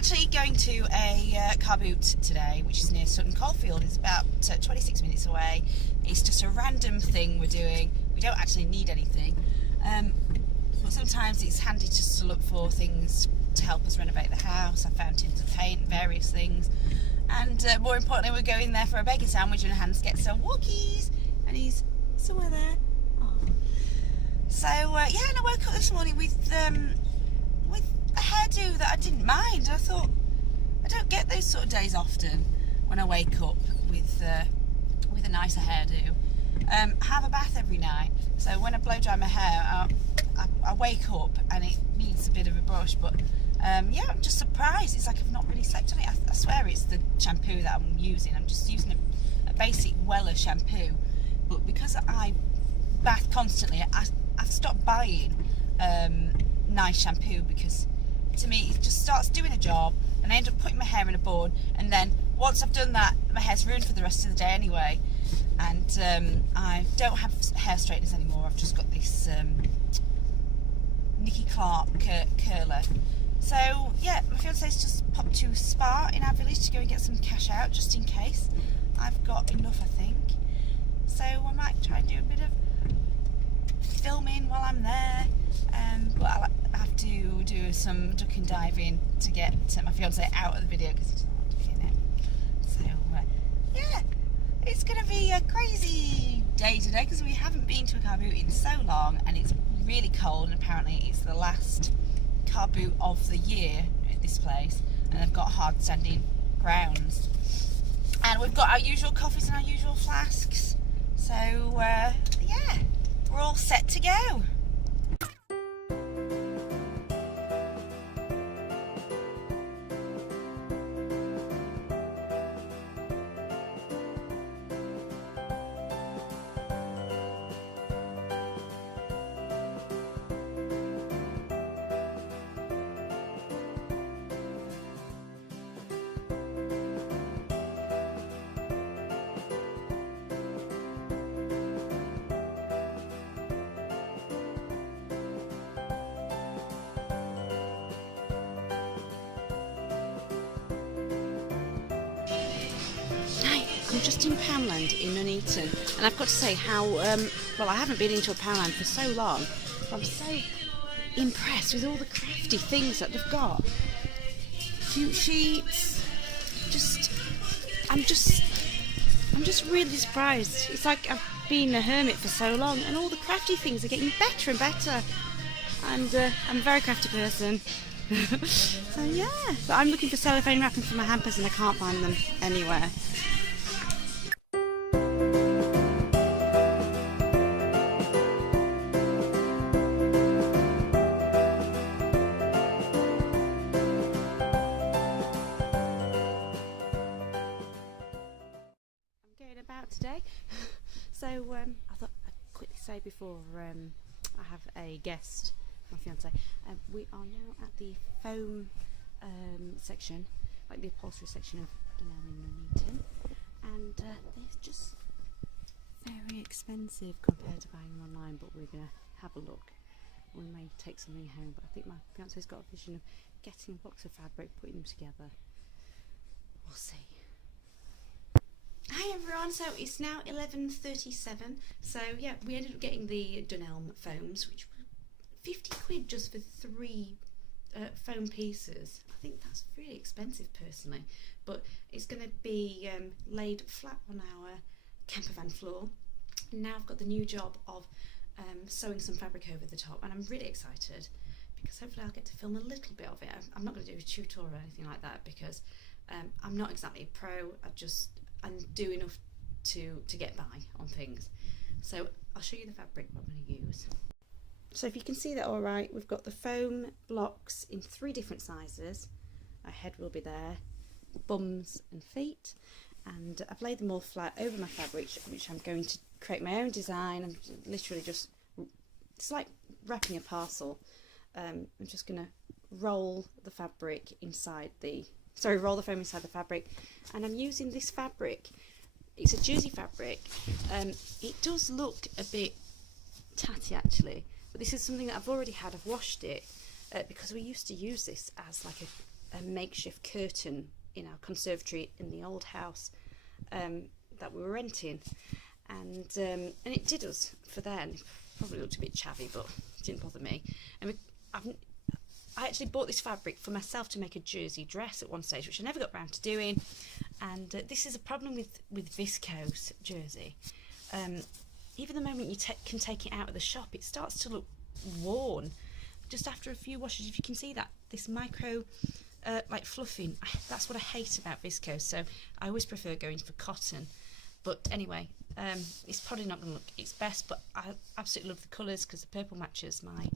actually going to a car boot today, which is near Sutton Coldfield. It's about 26 minutes away. It's just a random thing we're doing. We don't actually need anything, but sometimes it's handy just to look for things to help us renovate the house. I found tins of paint, various things, and more importantly, we're going there for a bacon sandwich and Hans gets some walkies, and he's somewhere there. Aww. So yeah, and I woke up this morning with a hairdo that I didn't mind. I thought, I don't get those sort of days often when I wake up with a nicer hairdo. Have a bath every night, so when I blow dry my hair, I wake up and it needs a bit of a brush, but yeah, I'm just surprised. It's like I've not really slept on it. I swear it's the shampoo that I'm using. I'm just using a basic Weller shampoo, but because I bath constantly, I've stopped buying nice shampoo, because to me it just starts doing a job and I end up putting my hair in a bun, and then once I've done that, my hair's ruined for the rest of the day anyway. And I don't have hair straighteners anymore. I've just got this Nicky Clark curler. So yeah, my fiance's just popped to Spa in our village to go and get some cash out, just in case. I've got enough, I think. So I might try and do a bit of filming while I'm there, but I'll have to do some ducking diving to get my fiance out of the video because he doesn't want to be in it. So yeah, it's going to be a crazy day today because we haven't been to a car boot in so long, and it's really cold, and apparently it's the last car boot of the year at this place, and they've got hard standing grounds, and we've got our usual coffees and our usual flasks. So yeah, we're all set to go. I'm just in Poundland in Nuneaton, and I've got to say how, well, I haven't been into a Poundland for so long, but I'm so impressed with all the crafty things that they've got. Cute sheets, I'm just really surprised. It's like I've been a hermit for so long, and all the crafty things are getting better and better, and I'm a very crafty person. So yeah, but I'm looking for cellophane wrapping for my hampers and I can't find them anywhere. About today, so I thought I'd quickly say before I have a guest, my fiance, we are now at the foam section, like the upholstery section of Nuneaton, and they're just very expensive compared to buying them online, but we're going to have a look. We may take something home, but I think my fiance's got a vision of getting a box of fabric, putting them together. We'll see. Hi everyone, so it's now 11:37, so yeah, we ended up getting the Dunelm foams, which were 50 quid just for 3 foam pieces. I think that's really expensive personally, but it's going to be laid flat on our campervan floor. Now I've got the new job of sewing some fabric over the top, and I'm really excited because hopefully I'll get to film a little bit of it. I'm not going to do a tutorial or anything like that because I'm not exactly a pro. I do enough to get by on things. So I'll show you the fabric what I'm going to use. So if you can see that all right, we've got the foam blocks in 3 different sizes. Our head will be there, bums and feet, and I've laid them all flat over my fabric, which I'm going to create my own design. I'm literally just, it's like wrapping a parcel. I'm just going to roll the fabric inside the, roll the foam inside the fabric, and I'm using this fabric. It's a jersey fabric. It does look a bit tatty actually, but this is something that I've already had. I've washed it because we used to use this as like a makeshift curtain in our conservatory in the old house that we were renting, and it did us for then. Probably looked a bit chavvy, but it didn't bother me. And I actually bought this fabric for myself to make a jersey dress at one stage, which I never got round to doing. And this is a problem with viscose jersey. Even the moment you can take it out of the shop, it starts to look worn just after a few washes. If you can see that, this micro like fluffing, that's what I hate about viscose. So I always prefer going for cotton. But anyway, it's probably not going to look its best, but I absolutely love the colours because the purple matches my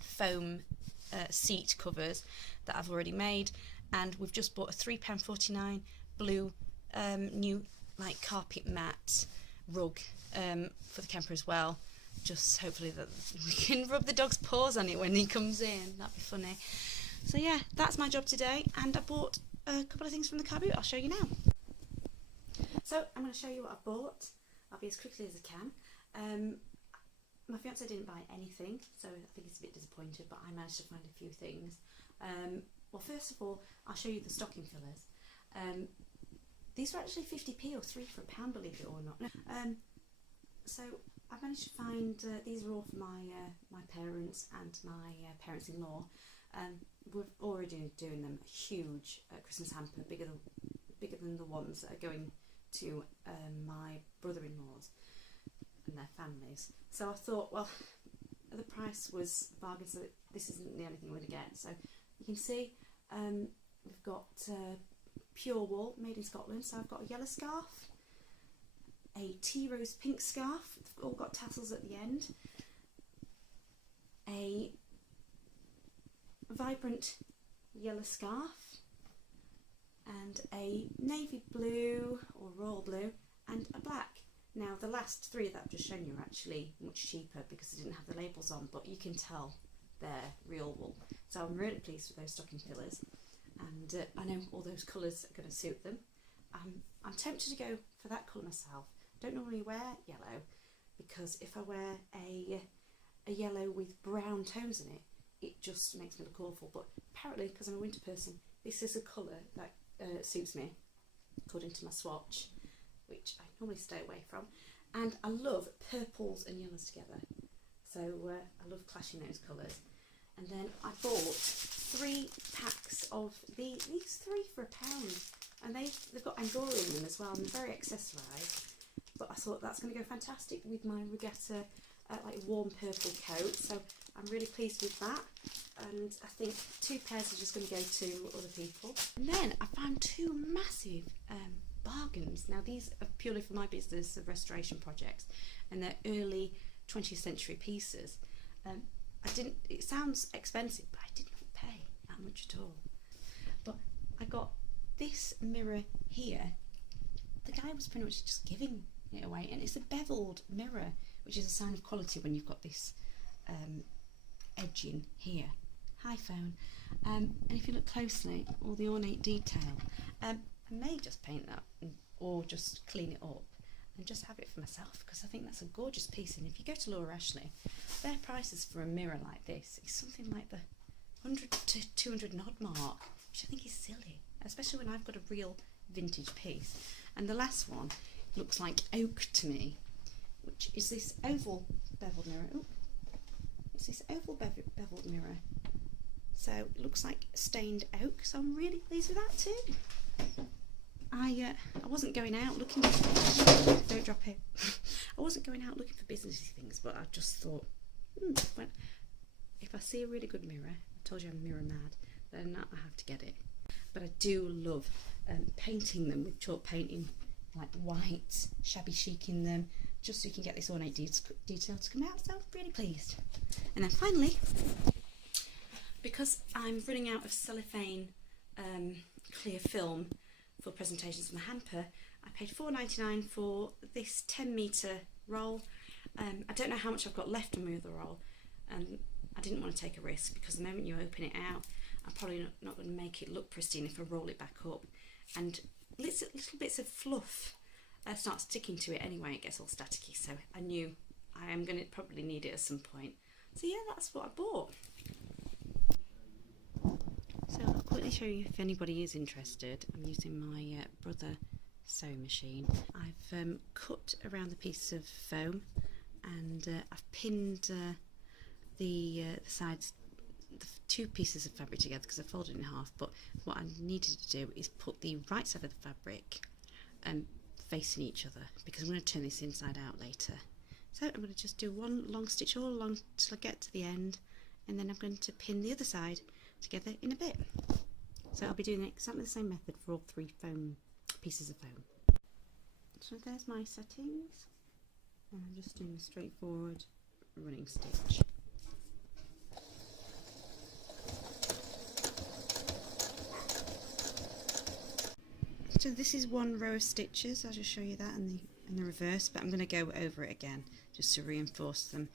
foam seat covers that I've already made. And we've just bought a £3.49 blue new like carpet mat rug for the camper as well. Just hopefully that we can rub the dog's paws on it when he comes in. That'd be funny. So yeah, that's my job today, and I bought a couple of things from the car boot. I'll show you now. So I'm going to show you what I bought. I'll be as quickly as I can. My fiance didn't buy anything, so I think he's a bit disappointed, but I managed to find a few things. Well, first of all, I'll show you the stocking fillers. These were actually 50p or 3 for £1, believe it or not. So I managed to find, these are all for my parents and my parents-in-law. We're already doing them a huge Christmas hamper, bigger than the ones that are going to my brother-in-laws and their families. So I thought, well, the price was a bargain, so this isn't the only thing we're going to get. So you can see we've got pure wool made in Scotland. So I've got a yellow scarf, a tea rose pink scarf, they've all got tassels at the end, a vibrant yellow scarf, and a navy blue or royal blue and a black. Now the last three that I've just shown you are actually much cheaper because they didn't have the labels on, but you can tell they're real wool. So I'm really pleased with those stocking fillers, and I know all those colours are going to suit them. I'm tempted to go for that colour myself. Don't normally wear yellow because if I wear a yellow with brown tones in it, it just makes me look awful. But apparently, because I'm a winter person, this is a colour that suits me according to my swatch, which I normally stay away from. And I love purples and yellows together, so I love clashing those colours. And then I bought 3 packs of these 3 for £1, and they've got Angora in them as well, and they're very accessorised. But I thought that's going to go fantastic with my regatta like warm purple coat, so I'm really pleased with that. And I think 2 pairs are just going to go to other people. And then I found 2 massive bargains. Now these are purely for my business of restoration projects, and they're early 20th century pieces. It sounds expensive, but I did not pay that much at all. But I got this mirror here. The guy was pretty much just giving it away, and it's a beveled mirror, which is a sign of quality when you've got this edging here. Hi phone. And if you look closely, all the ornate detail. I may just paint that or just clean it up and just have it for myself, because I think that's a gorgeous piece. And if you go to Laura Ashley, their prices for a mirror like this is something like the 100 to 200 and odd mark, which I think is silly, especially when I've got a real vintage piece. And the last one looks like oak to me, which is this oval beveled mirror. Ooh, it's this oval beveled mirror. So it looks like stained oak, so I'm really pleased with that too. I wasn't going out looking for, don't drop it. I wasn't going out looking for businessy things, but I just thought, if I see a really good mirror, I told you I'm mirror mad, then I have to get it. But I do love painting them with chalk painting, like white, shabby chic in them, just so you can get this ornate detail to come out. So I'm really pleased. And then finally, because I'm running out of cellophane clear film for presentations of my hamper, I paid £4.99 for this 10-metre roll. I don't know how much I've got left on my other roll, and I didn't want to take a risk, because the moment you open it out, I'm probably not going to make it look pristine if I roll it back up, and little bits of fluff start sticking to it anyway. It gets all staticky, so I knew I am going to probably need it at some point. So yeah, that's what I bought. So I'll quickly show you if anybody is interested. I'm using my Brother sewing machine. I've cut around the piece of foam, and I've pinned the sides, the two pieces of fabric together because I folded it in half. But what I needed to do is put the right side of the fabric facing each other, because I'm going to turn this inside out later. So I'm going to just do one long stitch all along till I get to the end, and then I'm going to pin the other side together in a bit. So I'll be doing exactly the same method for all three pieces of foam. So there's my settings, and I'm just doing a straightforward running stitch. So this is one row of stitches. I'll just show you that in the reverse, but I'm going to go over it again just to reinforce them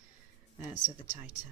so they're tighter.